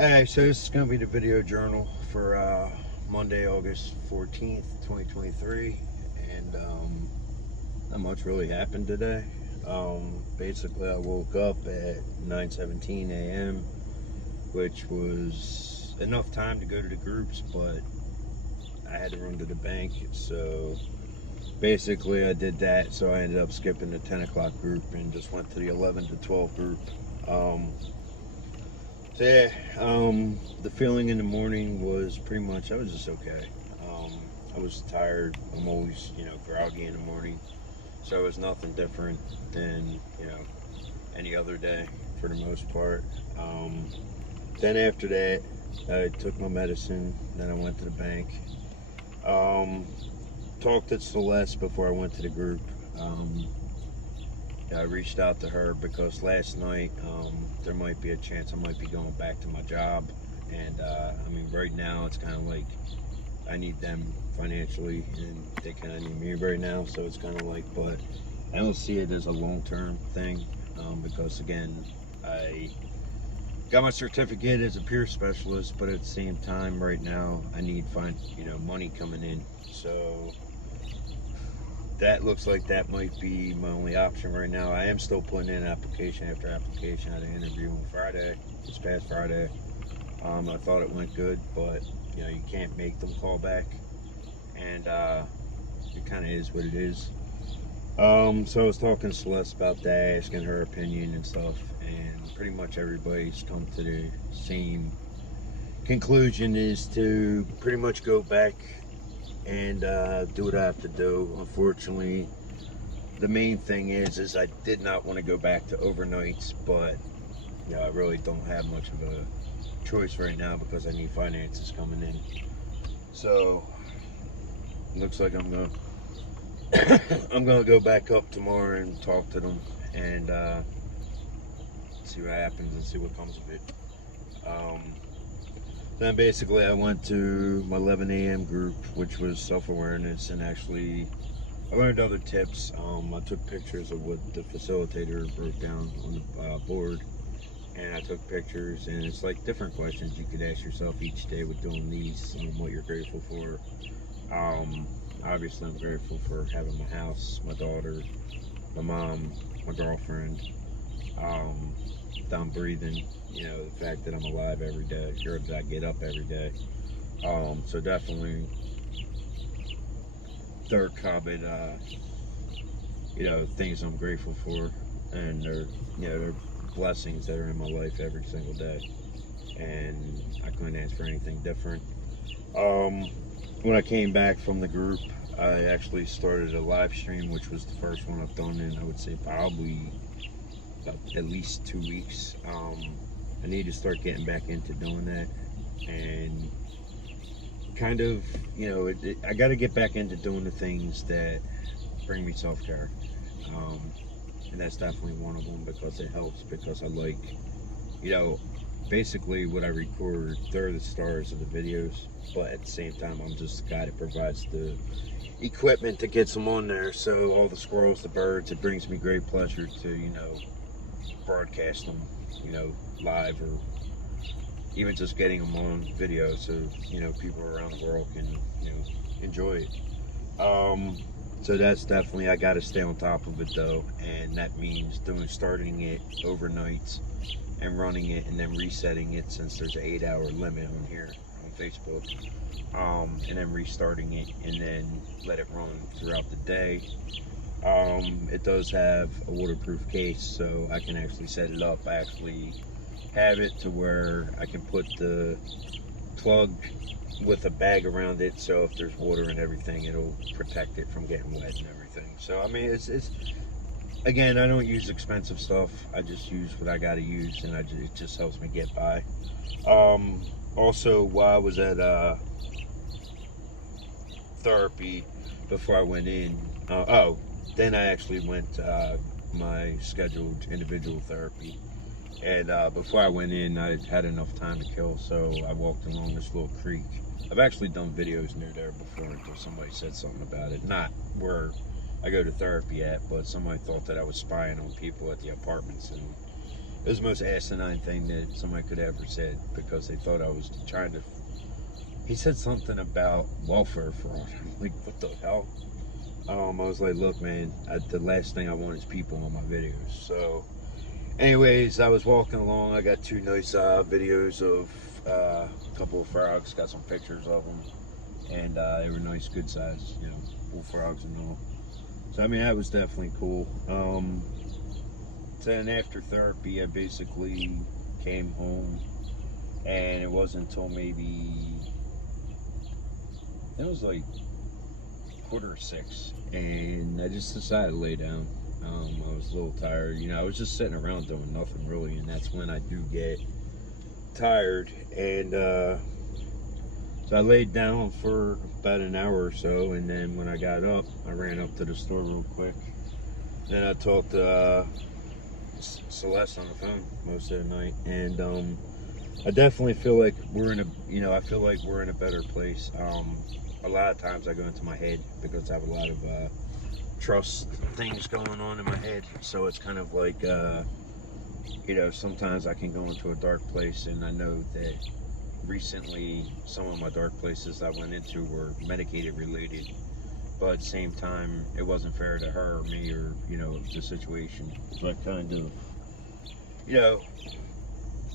Hey, so this is going to be the video journal for Monday, August 14th, 2023. And not much really happened today. Basically, I woke up at 9:17 a.m., which was enough time to go to the groups, but I had to run to the bank. So basically, I did that. So I ended up skipping the 10 o'clock group and just went to the 11 to 12 group. So yeah, the feeling in the morning was pretty much, I was just okay. I was tired. I'm always, groggy in the morning. So it was nothing different than, any other day for the most part. Then after that, I took my medicine. Then I went to the bank. Talked to Celeste before I went to the group. I reached out to her because last night there might be a chance I might be going back to my job, and right now it's kind of like I need them financially, and they kind of need me right now. So it's kind of like, but I don't see it as a long-term thing because again, I got my certificate as a peer specialist, but at the same time, right now I need money coming in. So that looks like that might be my only option right now. I am still putting in application after application. I had an interview on Friday, this past Friday. I thought it went good, but you can't make them call back, and it kind of is what it is. So I was talking to Celeste about that, asking her opinion and stuff, and pretty much everybody's come to the same conclusion, is to pretty much go back and do what I have to do. Unfortunately, the main thing is I did not want to go back to overnights, but I really don't have much of a choice right now because I need finances coming in. So looks like I'm gonna go back up tomorrow and talk to them and see what happens and see what comes of it. Then basically I went to my 11 a.m. group, which was self-awareness, and actually I learned other tips. I took pictures of what the facilitator broke down on the board, and I took pictures, and it's like different questions you could ask yourself each day with doing these, what you're grateful for. Obviously I'm grateful for having my house, my daughter, my mom, my girlfriend, that I'm breathing, the fact that I'm alive every day, or that I get up every day. So definitely third comment, things I'm grateful for, and they're blessings that are in my life every single day, and I couldn't ask for anything different. When I came back from the group, I actually started a live stream, which was the first one I've done in, I would say, probably at least 2 weeks. I need to start getting back into doing that, and kind of, I got to get back into doing the things that bring me self-care, and that's definitely one of them, because it helps, because I like, basically what I record, they're the stars of the videos, but at the same time I'm just the guy that provides the equipment that gets them on there. So all the squirrels, the birds, it brings me great pleasure to broadcast them live, or even just getting them on video, so people around the world can enjoy it. So that's definitely, I got to stay on top of it though, and that means starting it overnight and running it and then resetting it, since there's an 8-hour limit on here on Facebook, and then restarting it, and then let it run throughout the day. It does have a waterproof case, so I can actually set it up. I actually have it to where I can put the plug with a bag around it, so if there's water and everything, it'll protect it from getting wet and everything. So it's again, I don't use expensive stuff. I just use what I got to use, and it just helps me get by. Also, while I was at therapy before I went in, then I actually went to my scheduled individual therapy. And before I went in, I had enough time to kill, so I walked along this little creek. I've actually done videos near there before until somebody said something about it. Not where I go to therapy at, but somebody thought that I was spying on people at the apartments, and It was the most asinine thing that somebody could ever said, because they thought I was trying to. He said something about welfare fraud. I'm like, what the hell? I was like, look, man, the last thing I want is people on my videos. So, anyways, I was walking along. I got 2 nice videos of a couple of frogs. Got some pictures of them, and they were nice, good size, you know, bullfrogs and all. So I mean, that was definitely cool. Then after therapy, I basically came home, and it wasn't until maybe it was like 5:45, and I just decided to lay down. I was a little tired, you know. I was just sitting around doing nothing really, and that's when I do get tired. And so I laid down for about an hour or so, and then when I got up, I ran up to the store real quick. Then I talked to Celeste on the phone most of the night, and I definitely feel like we're in a, you know, I feel like we're in a better place. A lot of times I go into my head because I have a lot of trust things going on in my head, so it's kind of like you know, sometimes I can go into a dark place, and I know that recently some of my dark places I went into were medicated related, but at the same time it wasn't fair to her or me, or, you know, the situation. So I kind of, you know,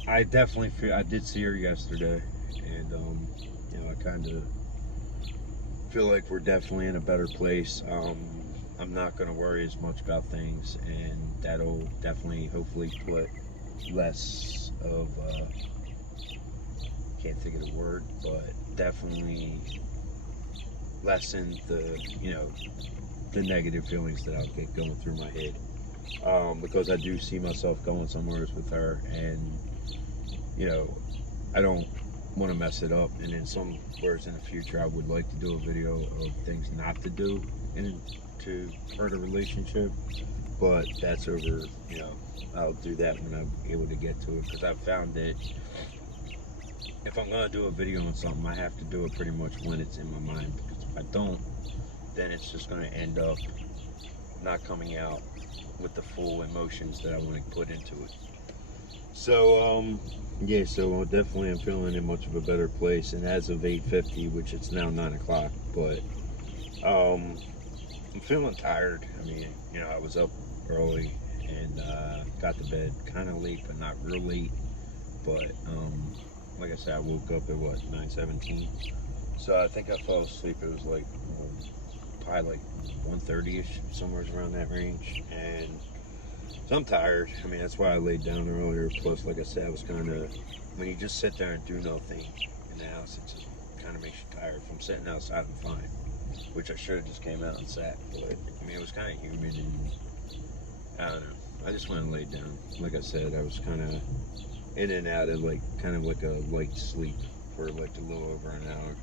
I definitely feel, I did see her yesterday, and you know, I kind of feel like we're definitely in a better place. I'm not going to worry as much about things, and that'll definitely, hopefully, put less of, can't think of the word, but definitely lessen the, you know, the negative feelings that I'll get going through my head. Because I do see myself going somewhere with her, and, you know, I don't want to mess it up. And in somewheres in the future, I would like to do a video of things not to do to hurt a relationship, but that's over, you know, I'll do that when I'm able to get to it, because I've found that if I'm going to do a video on something, I have to do it pretty much when it's in my mind, because if I don't, then it's just going to end up not coming out with the full emotions that I want to put into it. So yeah, so definitely I'm feeling in much of a better place. And as of 8:50, which it's now 9 o'clock, but I'm feeling tired. I mean, you know, I was up early and got to bed kind of late, but not real late. But like I said, I woke up at what, 9:17. So I think I fell asleep. It was like probably like 1:30ish, somewhere around that range. And so I'm tired. I mean, that's why I laid down earlier. Plus, like I said, I was kind of, when you just sit there and do nothing in the house, it just kind of makes you tired. From sitting outside, I'm fine, which I should have just came out and sat. But I mean, it was kind of humid, and I don't know. I just went and laid down. Like I said, I was kind of in and out of like kind of like a light sleep for like a little over an hour.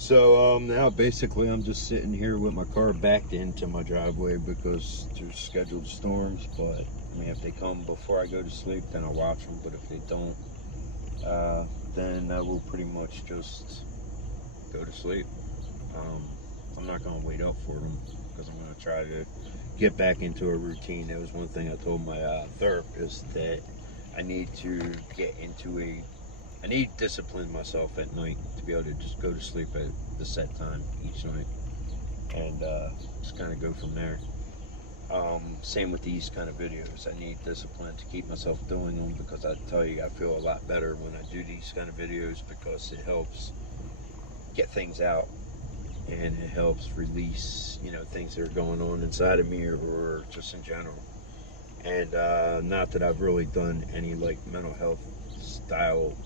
So now basically I'm just sitting here with my car backed into my driveway because there's scheduled storms. But I mean, if they come before I go to sleep, then I'll watch them. But if they don't, then I will pretty much just go to sleep. I'm not going to wait up for them, because I'm going to try to get back into a routine. That was one thing I told my therapist, that I need to get into I need to discipline myself at night to be able to just go to sleep at the set time each night, and just kind of go from there. Same with these kind of videos. I need discipline to keep myself doing them, because I tell you, I feel a lot better when I do these kind of videos, because it helps get things out, and it helps release, you know, things that are going on inside of me, or just in general. And not that I've really done any like mental health style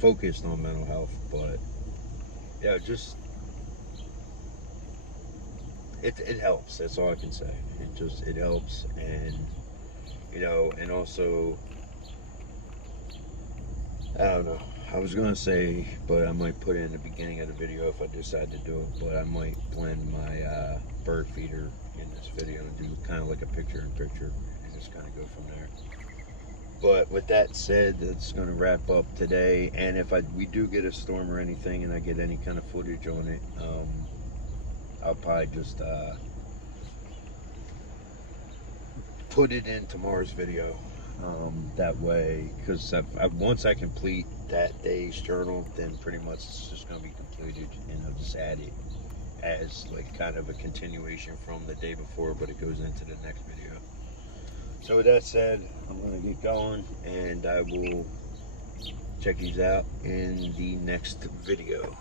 focused on mental health, but yeah, just it helps. That's all I can say. It helps. And you know, and also, I don't know, I was gonna say, but I might put it in the beginning of the video if I decide to do it, but I might blend my bird feeder in this video and do kind of like a picture-in-picture, and just kind of go from there. But with that said, that's going to wrap up today. And if we do get a storm or anything, and I get any kind of footage on it, I'll probably just put it in tomorrow's video. That way, because once I complete that day's journal, then pretty much it's just going to be completed, and I'll just add it as like kind of a continuation from the day before, but it goes into the next video. So with that said, I'm going to get going, and I will check these out in the next video.